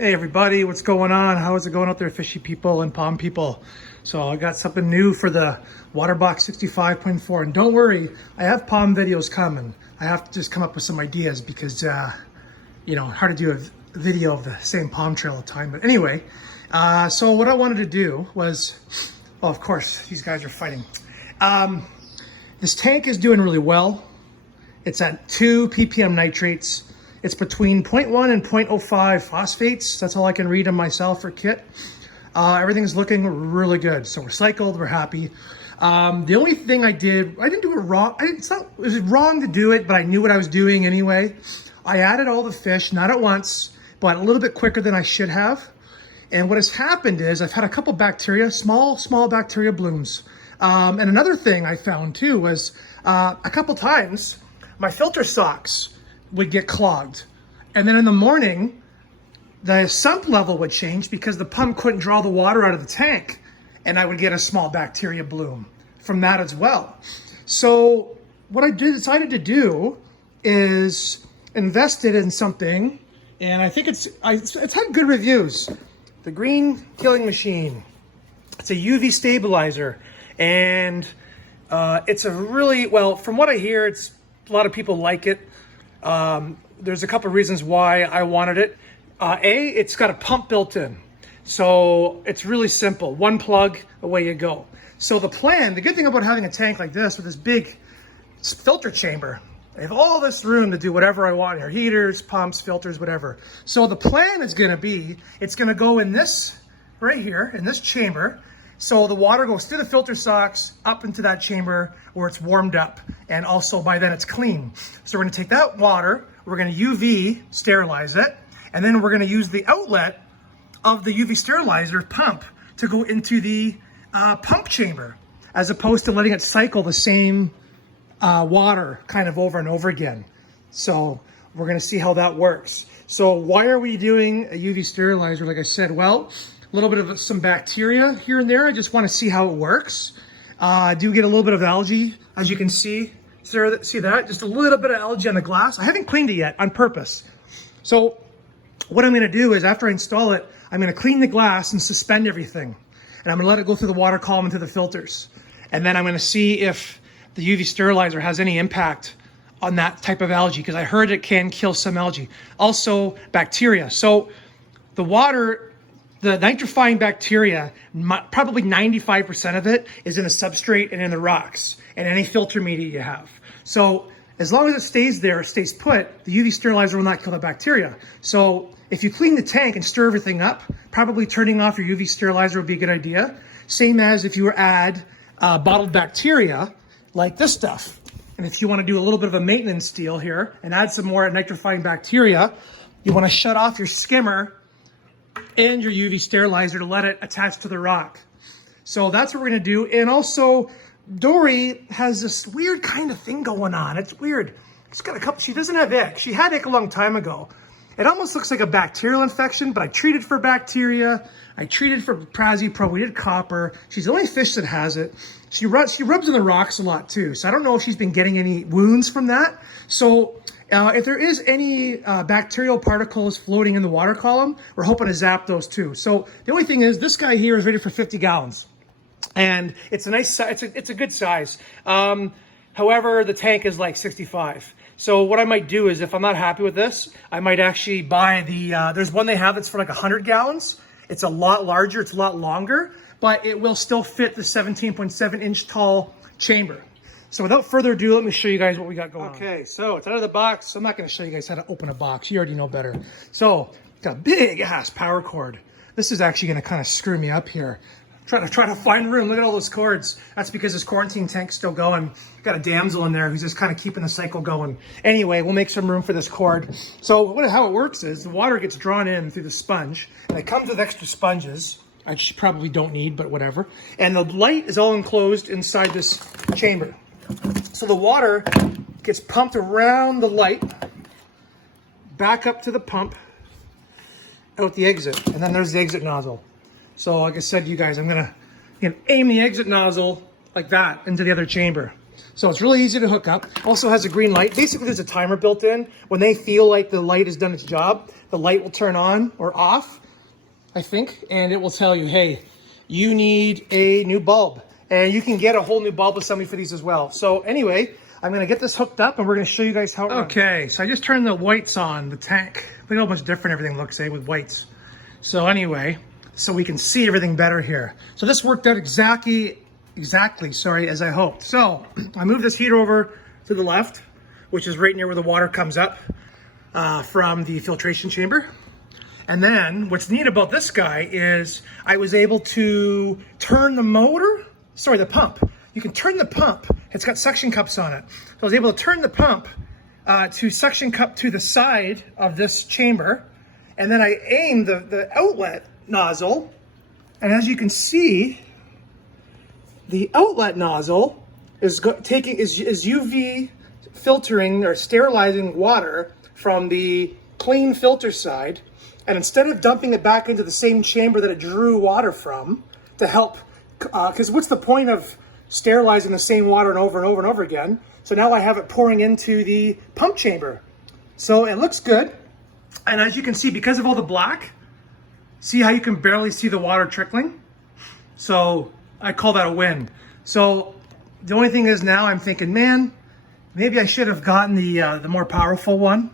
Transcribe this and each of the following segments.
Hey everybody, what's going on? How is it going out there, fishy people and pond people? So I got something new for the Waterbox 65.4, and don't worry, I have pond videos coming. I have to just come up with some ideas because, you know, hard to do a video of the same pond trail all the time. But anyway, so what I wanted to do was, well, of course, these guys are fighting. This tank is doing really well. It's at 2 ppm nitrates. It's between 0.1 and 0.05 phosphates. That's all I can read on myself for kit. Everything's looking really good. So we're cycled, we're happy. The only thing I didn't do it wrong. It was wrong to do it, but I knew what I was doing anyway. I added all the fish, not at once, but a little bit quicker than I should have. And what has happened is I've had a couple bacteria, small bacteria blooms. And another thing I found too was a couple times my filter socks would get clogged. And then in the morning, the sump level would change because the pump couldn't draw the water out of the tank. And I would get a small bacteria bloom from that as well. So what I decided to do is invested in something, and I think it's had good reviews. The Green Killing Machine. It's a UV stabilizer, and it's a really, well, from what I hear, a lot of people like it. There's a couple of reasons why I wanted it. It's got a pump built in. So it's really simple. One plug, away you go. So the good thing about having a tank like this with this big filter chamber, I have all this room to do whatever I want here. Heaters, pumps, filters, whatever. So the plan is gonna be, it's gonna go in this, right here, in this chamber. So the water goes through the filter socks up into that chamber where it's warmed up. And also by then it's clean. So we're gonna take that water, we're gonna UV sterilize it, and then we're gonna use the outlet of the UV sterilizer pump to go into the pump chamber, as opposed to letting it cycle the same water kind of over and over again. So we're gonna see how that works. So why are we doing a UV sterilizer? Like I said, well, a little bit of some bacteria here and there. I just want to see how it works. I do get a little bit of algae, as you can see. See that? Just a little bit of algae on the glass. I haven't cleaned it yet on purpose. So what I'm going to do is after I install it, I'm going to clean the glass and suspend everything. And I'm going to let it go through the water column into the filters. And then I'm going to see if the UV sterilizer has any impact on that type of algae, because I heard it can kill some algae. Also bacteria. So the water, the nitrifying bacteria, probably 95% of it is in the substrate and in the rocks and any filter media you have. So as long as it stays there, stays put, the UV sterilizer will not kill the bacteria. So if you clean the tank and stir everything up, probably turning off your UV sterilizer would be a good idea. Same as if you were add bottled bacteria like this stuff. And if you want to do a little bit of a maintenance deal here and add some more nitrifying bacteria, you want to shut off your skimmer and your UV sterilizer to let it attach to the rock. So that's what we're gonna do. And also, Dory has this weird kind of thing going on. It's weird. She's got a couple, she doesn't have ick. She had ick a long time ago. It almost looks like a bacterial infection, but I treated for bacteria. I treated for Prazipro. We did copper. She's the only fish that has it. She rubs in the rocks a lot too. So I don't know if she's been getting any wounds from that. So if there is any bacterial particles floating in the water column, we're hoping to zap those too. So the only thing is, this guy here is rated for 50 gallons. And it's a nice size, it's a good size. However, the tank is like 65. So what I might do is, if I'm not happy with this, I might actually buy there's one they have that's for like 100 gallons. It's a lot larger, it's a lot longer, but it will still fit the 17.7 inch tall chamber. So without further ado, let me show you guys what we got going on. Okay, so it's out of the box. So I'm not going to show you guys how to open a box. You already know better. So it's got a big ass power cord. This is actually going to kind of screw me up here. Try to find room. Look at all those cords. That's because this quarantine tank's still going. Got a damsel in there who's just kind of keeping the cycle going. Anyway, we'll make some room for this cord. So how it works is the water gets drawn in through the sponge, and it comes with extra sponges. I probably don't need, but whatever. And the light is all enclosed inside this chamber. So the water gets pumped around the light, back up to the pump, out the exit, and then there's the exit nozzle. So like I said to you guys, I'm gonna aim the exit nozzle like that into the other chamber. So it's really easy to hook up. Also has a green light. Basically, there's a timer built in. When they feel like the light has done its job, the light will turn on or off, I think, and it will tell you, hey, you need a new bulb. And you can get a whole new bulb assembly for these as well. So anyway, I'm gonna get this hooked up and we're gonna show you guys how it runs. Okay, so I just turned the whites on, the tank. Look how much different everything looks, with whites. So anyway, so we can see everything better here. So this worked out exactly, as I hoped. So I moved this heater over to the left, which is right near where the water comes up from the filtration chamber. And then what's neat about this guy is I was able to turn the pump. You can turn the pump. It's got suction cups on it. So I was able to turn the pump to suction cup to the side of this chamber. And then I aimed the outlet nozzle. And as you can see, the outlet nozzle is UV filtering or sterilizing water from the clean filter side. And instead of dumping it back into the same chamber that it drew water from to help, because what's the point of sterilizing the same water and over again? So now I have it pouring into the pump chamber. So it looks good. And as you can see, because of all the black, see how you can barely see the water trickling? So I call that a win. So the only thing is now I'm thinking, man, maybe I should have gotten the more powerful one.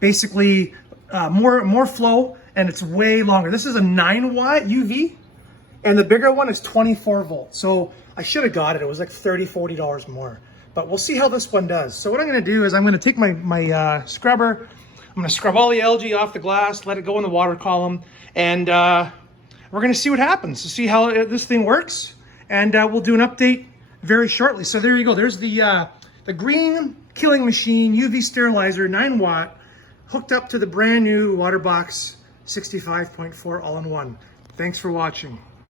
Basically, more flow, and it's way longer. This is a 9-watt UV, and the bigger one is 24 volts. So I should have got it. It was like $30, $40 more. But we'll see how this one does. So what I'm going to do is I'm going to take my scrubber. I'm going to scrub all the algae off the glass, let it go in the water column, and we're going to see what happens, to see how this thing works. And we'll do an update very shortly. So there you go. There's the green killing machine UV sterilizer, 9-watt, hooked up to the brand new Waterbox 65.4 all-in-one. Thanks for watching.